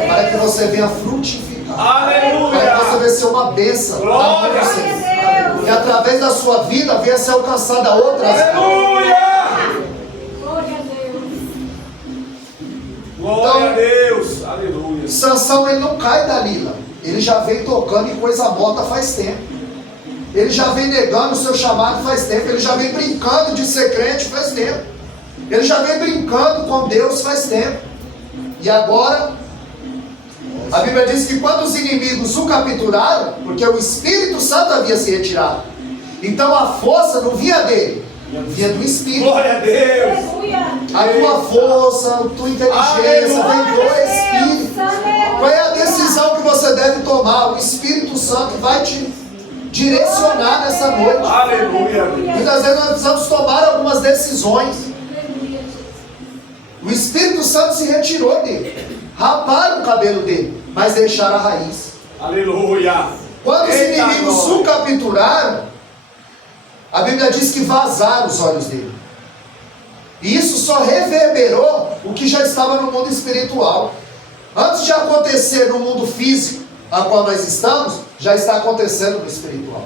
para que você venha frutificar. Para que você venha ser uma bênção. E através da sua vida venha ser alcançada outras vidas. Glória a Deus. Aleluia. Sansão, ele não cai da Dalila. Ele já vem tocando em coisa morta faz tempo. Ele já vem negando o seu chamado faz tempo. Ele já vem brincando de ser crente faz tempo. Ele já vem brincando com Deus faz tempo. E agora, a Bíblia diz que quando os inimigos o capturaram, porque o Espírito Santo havia se retirado, então a força não vinha dele, vinha do Espírito. Glória a Deus. A tua força, a tua inteligência vem do Espírito. Qual é a decisão que você deve tomar? O Espírito Santo vai te direcionar nessa noite. Aleluia. Muitas vezes nós precisamos tomar algumas decisões. O Espírito Santo se retirou dele. Raparam o cabelo dele, mas deixaram a raiz. Aleluia. Quando os inimigos o capturaram, a Bíblia diz que vazaram os olhos dele. E isso só reverberou o que já estava no mundo espiritual. Antes de acontecer no mundo físico, a qual nós estamos, já está acontecendo no espiritual.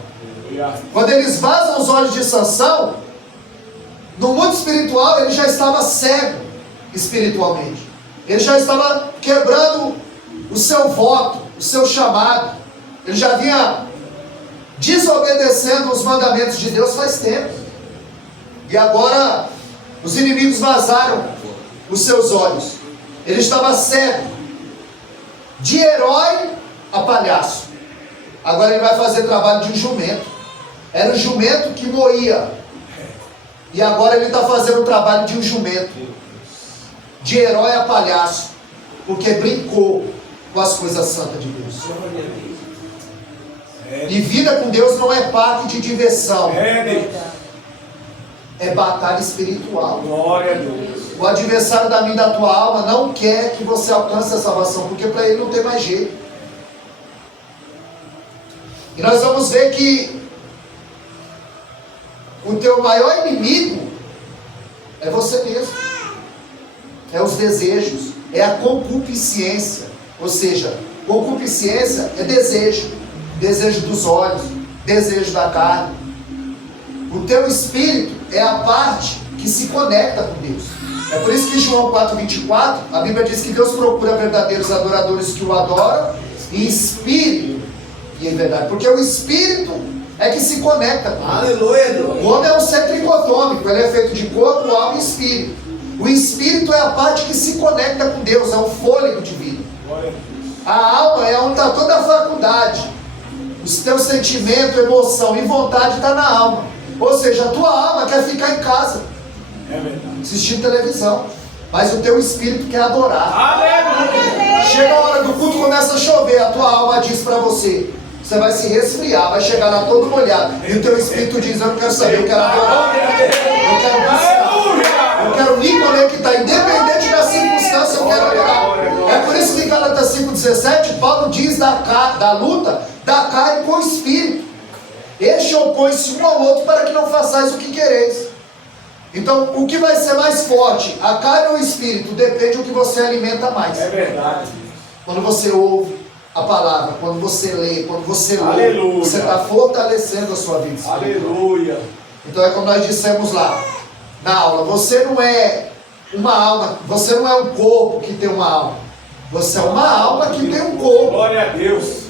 Quando eles vazam os olhos de Sansão, no mundo espiritual ele já estava cego espiritualmente. Ele já estava quebrando o seu voto, o seu chamado. Ele já vinha desobedecendo os mandamentos de Deus faz tempo. E agora os inimigos vazaram os seus olhos. Ele estava cego, de herói a palhaço. Agora ele vai fazer trabalho de um jumento. Era o jumento que moía. E agora ele está fazendo o trabalho de um jumento. De herói a palhaço. Porque brincou com as coisas santas de Deus. E vida com Deus não é parque de diversão. é batalha espiritual. Glória a Deus. O adversário da minha e da tua alma não quer que você alcance a salvação, porque para ele não tem mais jeito. E nós vamos ver que o teu maior inimigo é você mesmo. É os desejos, é a concupiscência. Ou seja, concupiscência é desejo. Desejo dos olhos, desejo da carne. O teu espírito é a parte que se conecta com Deus. É por isso que em João 4,24, a Bíblia diz que Deus procura verdadeiros adoradores que o adoram em espírito e em verdade. Porque o espírito é que se conecta com Deus. Aleluia. O homem é um ser tricotômico, ele é feito de corpo, alma e espírito. O espírito é a parte que se conecta com Deus, é o fôlego divino. A alma é onde está toda a faculdade. Os teus sentimentos, emoção e vontade está na alma. Ou seja, a tua alma quer ficar em casa, assistindo televisão, mas o teu espírito quer adorar. Aleluia. Chega a hora do culto, começa a chover, a tua alma diz para você, você vai se resfriar, vai chegar lá todo molhado, e o teu espírito diz, eu não quero saber, eu quero adorar, eu quero buscar, eu quero me conectar, independente da circunstância, eu quero adorar. É por isso que em Gálatas 5,17, Paulo diz da luta da carne com o espírito. Este opõe-se um ao outro para que não façais o que quereis. Então, o que vai ser mais forte, a carne ou o espírito, depende do que você alimenta mais. É verdade. Quando você ouve a palavra, quando você lê, quando você Aleluia. lê, você está fortalecendo a sua vida espiritual. Aleluia. Então é como nós dissemos lá na aula, você não é uma alma, você não é um corpo que tem uma alma, você é uma alma que tem um corpo. Glória a Deus.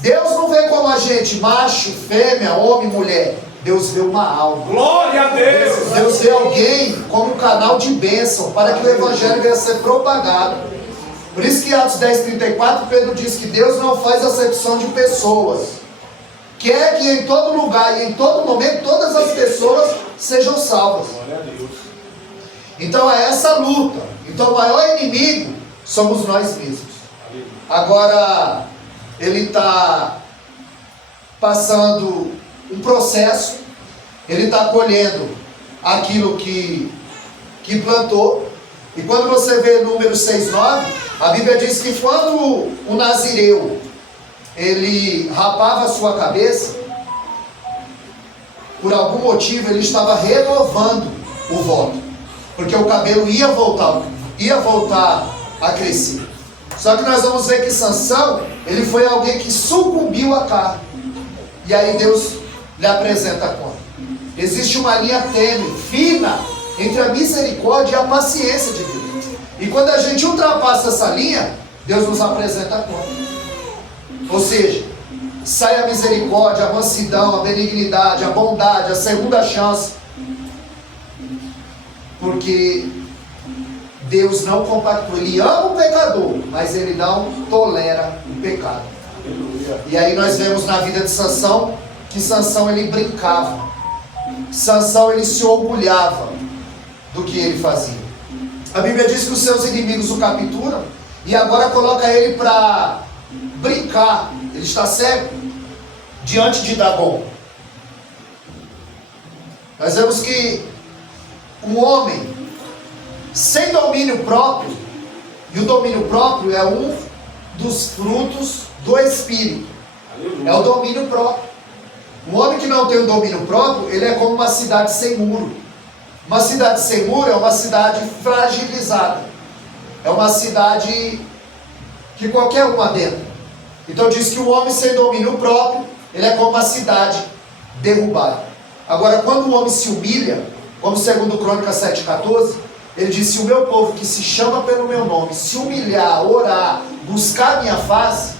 Deus não vê como a gente, macho, fêmea, homem, mulher. Deus vê uma alma. Glória a Deus. Deus vê alguém como um canal de bênção para que o evangelho venha a ser propagado. Por isso que em Atos 10,34 Pedro diz que Deus não faz acepção de pessoas. Quer que em todo lugar e em todo momento todas as pessoas sejam salvas. Glória a Deus. Então é essa luta. Então o maior inimigo somos nós mesmos. Agora ele está passando um processo, ele está colhendo aquilo que plantou. E quando você vê Números 6,9, a Bíblia diz que quando o nazireu ele rapava a sua cabeça, por algum motivo ele estava renovando o voto, porque o cabelo ia voltar a crescer. Só que nós vamos ver que Sansão, ele foi alguém que sucumbiu à carne. E aí Deus lhe apresenta a conta. Existe uma linha tênue, fina, entre a misericórdia e a paciência de Deus. E quando a gente ultrapassa essa linha, Deus nos apresenta a conta. Ou seja, sai a misericórdia, a mansidão, a benignidade, a bondade, a segunda chance. Porque Deus não compactua, Ele ama o pecador, mas Ele não tolera o pecado. Aleluia. E aí nós vemos na vida de Sansão, que Sansão ele brincava. Sansão ele se orgulhava do que ele fazia. A Bíblia diz que os seus inimigos o capturam e agora coloca ele para brincar. Ele está cego diante de Dagon. Nós vemos que um homem sem domínio próprio, e o domínio próprio é um dos frutos do Espírito. Aleluia. É o domínio próprio. Um homem que não tem o domínio próprio, ele é como uma cidade sem muro. Uma cidade sem muro é uma cidade fragilizada. É uma cidade que qualquer um adentra. Então diz que o homem sem domínio próprio, ele é como uma cidade derrubada. Agora, quando o homem se humilha, como segundo Crônicas 7,14, ele diz, se o meu povo que se chama pelo meu nome, se humilhar, orar, buscar a minha face,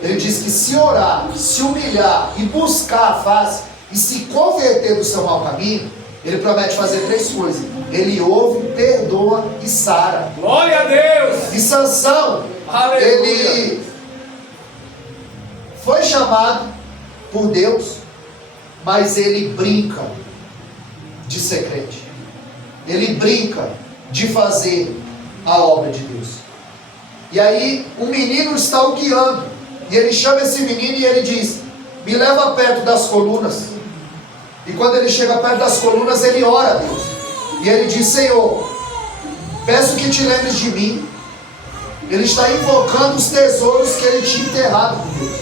ele diz que se orar, se humilhar e buscar a face, e se converter do seu mau caminho, ele promete fazer 3 coisas. Ele ouve, perdoa e sara. Glória a Deus. E Sansão, Aleluia. ele foi chamado por Deus, mas ele brinca de ser crente. Ele brinca de fazer a obra de Deus. E aí um menino está o guiando. E ele chama esse menino e ele diz, me leva perto das colunas. E quando ele chega perto das colunas, ele ora a Deus. E ele diz: Senhor, peço que te lembres de mim. Ele está invocando os tesouros que ele tinha enterrado com Deus.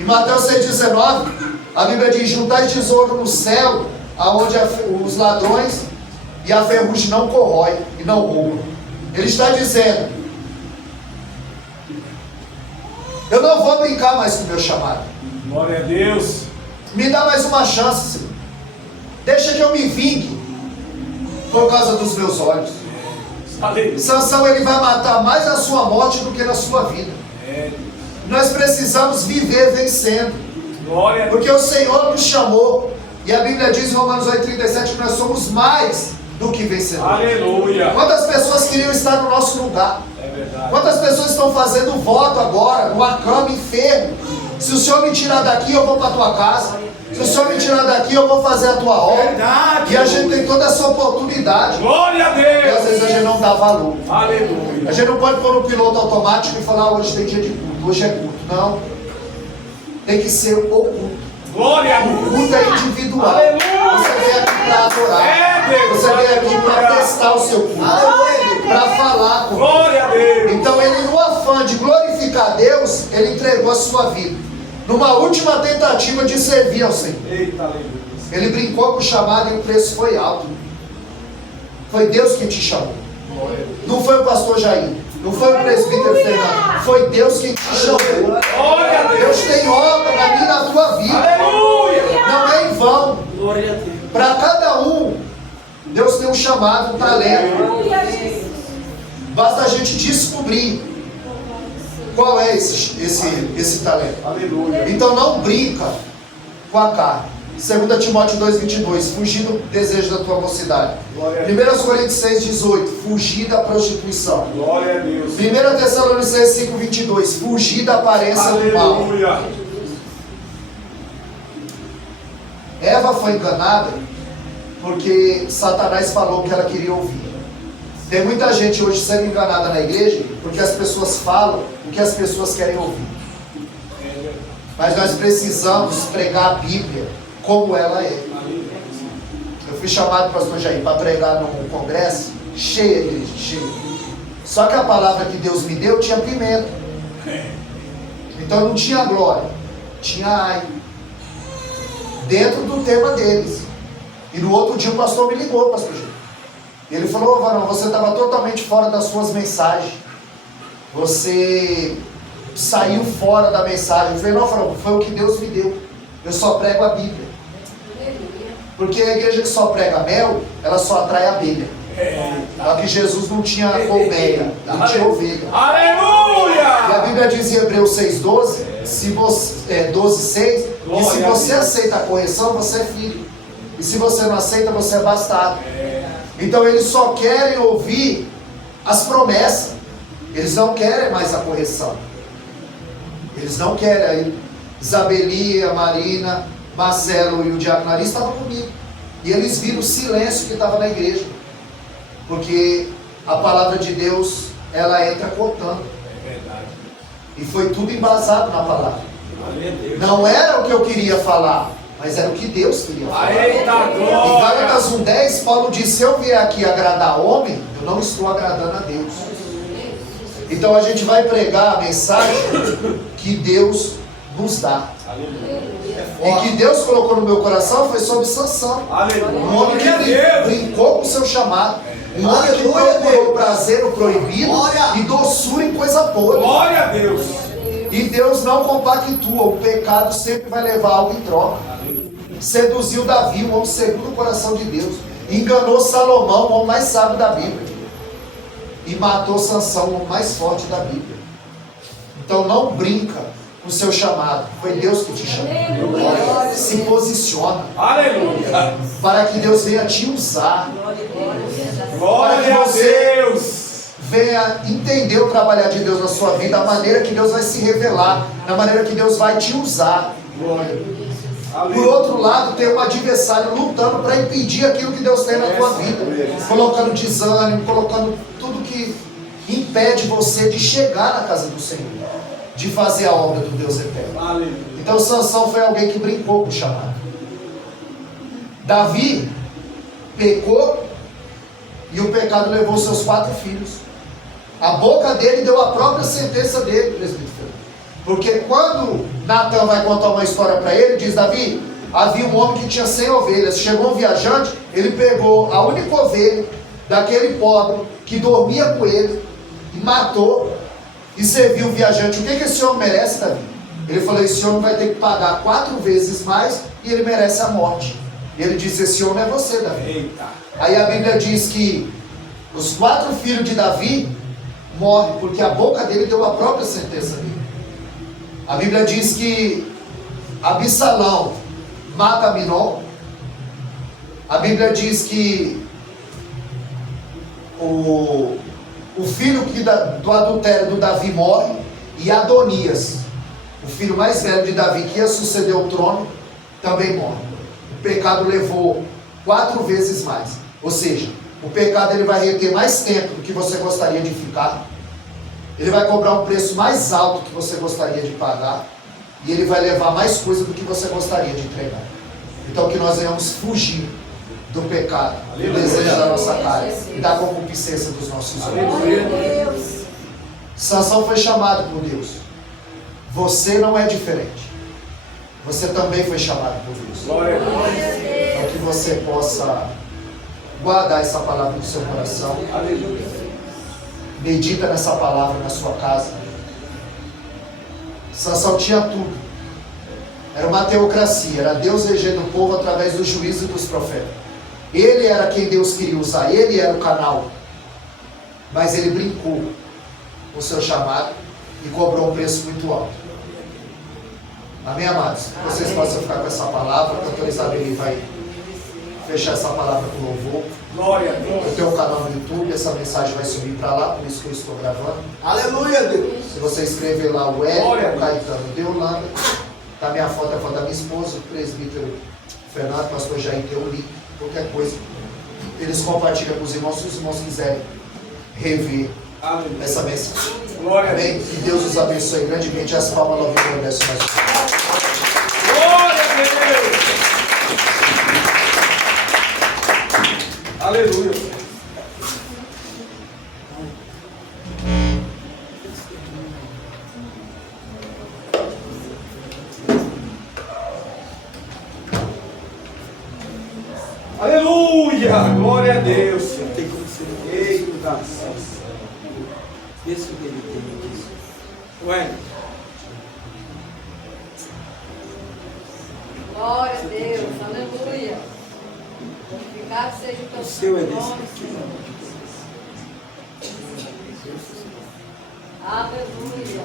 Em Mateus 6,19, a Bíblia diz: juntai tesouro no céu, aonde os ladrões e a ferrugem não corrói e não roubam. Ele está dizendo: eu não vou brincar mais com o meu chamado. Glória a Deus. Me dá mais uma chance, Senhor. Deixa que eu me vingue por causa dos meus olhos. Aleluia. Sansão, ele vai matar mais na sua morte do que na sua vida. Nós precisamos viver vencendo, Glória a Deus. porque o Senhor nos chamou. E a Bíblia diz em Romanos 8,37 que nós somos mais do que vencedores. Aleluia. Quantas pessoas queriam estar no nosso lugar? É verdade. Quantas pessoas estão fazendo voto agora, numa cama, enfermo? Se o Senhor me tirar daqui, eu vou para a tua casa. Se o Senhor me tirar daqui, eu vou fazer a tua obra. Verdade. E a gente tem toda essa oportunidade. Glória a E às Deus. vezes a gente não dá valor. Aleluia. A gente não pode pôr no piloto automático e falar: hoje tem dia de culto, hoje é culto. Não. Tem que ser o culto. Glória a O Deus. culto é individual. Aleluia. Você vem aqui para adorar. É, Deus. Você vem aqui para Aleluia. testar o seu culto. Para falar com Deus. Glória a Deus. Então ele, no afã de glorificar Deus, ele entregou a sua vida. Numa última tentativa de servir ao Senhor. Eita, aleluia. Ele brincou com o chamado e o preço foi alto. Foi Deus que te chamou. Não foi o pastor Jair. Não foi o presbítero Fernando. Foi Deus quem te chamou. Glória a Deus. Deus tem obra na minha e na tua vida. Aleluia. Não é em vão. Glória a Deus. Para cada um, Deus tem um chamado, um talento. Aleluia, Jesus. Basta a gente descobrir qual é esse talento. Aleluia. Então não brinca com a carne. 2 Timóteo 2,22, fugir do desejo da tua mocidade. Glória a Deus. 1 Coríntios 6,18, fugir da prostituição. Glória a Deus. 1 Tessalonicenses 5,22, fugir da aparência do mal. Aleluia. Eva foi enganada porque Satanás falou o que ela queria ouvir. Tem muita gente hoje sendo enganada na igreja porque as pessoas falam o que as pessoas querem ouvir. Mas nós precisamos pregar a Bíblia como ela é. Eu fui chamado, pastor Jair, para pregar num congresso, cheia, igreja, cheia. Só que a palavra que Deus me deu tinha pimenta. Então não tinha glória, tinha ai. Dentro do tema deles. E no outro dia o pastor me ligou, pastor Jair. E ele falou: ô varão, você estava totalmente fora das suas mensagens. Você saiu fora da mensagem. Eu falei: não, varão, foi o que Deus me deu. Eu só prego a Bíblia. Porque a igreja que só prega mel, ela só atrai abelha. Só que Jesus não tinha colmeia, não tinha ovelha. E Aleluia. a Bíblia diz em Hebreus 6,12, se você, 12,6, que se você aceita a correção, você é filho. E se você não aceita, você é bastardo. Então eles só querem ouvir as promessas. Eles não querem mais a correção. Eles não querem. Aí Isabelia, Marina, Marcelo e o diácono Ari estavam comigo. E eles viram o silêncio que estava na igreja. Porque a palavra de Deus, ela entra cortando. É verdade. E foi tudo embasado na palavra. Aleluia. Não era o que eu queria falar, mas era o que Deus queria falar. Eita Em glória. Gálatas 1,10, Paulo diz: se eu vier aqui agradar homem, eu não estou agradando a Deus. Então a gente vai pregar a mensagem que Deus nos dá. E que Deus colocou no meu coração foi sobre Sansão. Aleluia. Um homem que Glória a Deus. brincou com o seu chamado. Um homem que procurou prazer no proibido e doçura em coisa boa. Glória a Deus. E Deus não compactua. O pecado sempre vai levar algo em troca. Seduziu Davi, um homem segundo o coração de Deus. Enganou Salomão, o homem mais sábio da Bíblia. E matou Sansão, o homem mais forte da Bíblia. Então não brinca com o seu chamado. Foi Deus que te chamou. Se posiciona Aleluia. para que Deus venha te usar. Glória a Deus. Venha entender o trabalhar de Deus na sua vida, a maneira que Deus vai se revelar, na maneira que Deus vai te usar. Por outro lado, tem um adversário lutando para impedir aquilo que Deus tem na tua vida, colocando desânimo, colocando tudo que impede você de chegar na casa do Senhor, de fazer a obra do Deus eterno. Aleluia. Então Sansão foi alguém que brincou com o chamado. Davi pecou e o pecado levou seus 4 filhos. A boca dele deu a própria sentença dele, presbítero. Porque quando Natan vai contar uma história para ele, diz: Davi, havia um homem que tinha 100 ovelhas. Chegou um viajante, ele pegou a única ovelha daquele pobre que dormia com ele, e matou e serviu o viajante. O que esse homem merece, Davi? Ele falou: esse homem vai ter que pagar 4 vezes mais e ele merece a morte. E ele disse: esse homem é você, Davi. Eita. Aí a Bíblia diz que os 4 filhos de Davi morrem porque a boca dele deu a própria sentença dele. A Bíblia diz que Absalão mata Aminon. A Bíblia diz que o filho do adultério do Davi morre, e Adonias, o filho mais velho de Davi, que ia suceder o trono, também morre. O pecado levou 4 vezes mais. Ou seja, o pecado ele vai reter mais tempo do que você gostaria de ficar. Ele vai cobrar um preço mais alto do que você gostaria de pagar. E ele vai levar mais coisa do que você gostaria de entregar. Então que nós venhamos fugir do pecado, do desejo da nossa carne e da concupiscência dos nossos olhos. Sansão foi chamado por Deus. Você não é diferente. Você também foi chamado por Deus. Glória a Deus. Então que você possa guardar essa palavra no seu coração. Aleluia. Medita nessa palavra na sua casa. Sansão tinha tudo. Era uma teocracia. Era Deus regendo o povo através do juízo e dos profetas. Ele era quem Deus queria usar. Ele era o canal. Mas ele brincou com o seu chamado e cobrou um preço muito alto. Amém, amados? Vocês possam ficar com essa palavra. A doutora Isabeli vai fechar essa palavra com louvor. Glória a Deus. Eu tenho um canal no YouTube, essa mensagem vai subir para lá, por isso que eu estou gravando. Aleluia, Deus. Se você escrever lá o Hélio, Glória a o Deus. Caetano de Holanda, tá minha foto, a foto da minha esposa, o presbítero Fernando, pastor Jair, tem o link, qualquer coisa. Eles compartilham com os irmãos, se os irmãos quiserem rever Aleluia. essa mensagem. Glória a Amém? Deus. Que Deus os abençoe grandemente. As palmas louvem o mais. Glória a Deus. Aleluia. Aleluia. Glória a Deus. Tem como ser. Eita. Isso que ele tem aqui. Ué. Glória a Deus, aleluia. Glorificado seja o teu seu é santo desse nome, aqui. Senhor. Aleluia.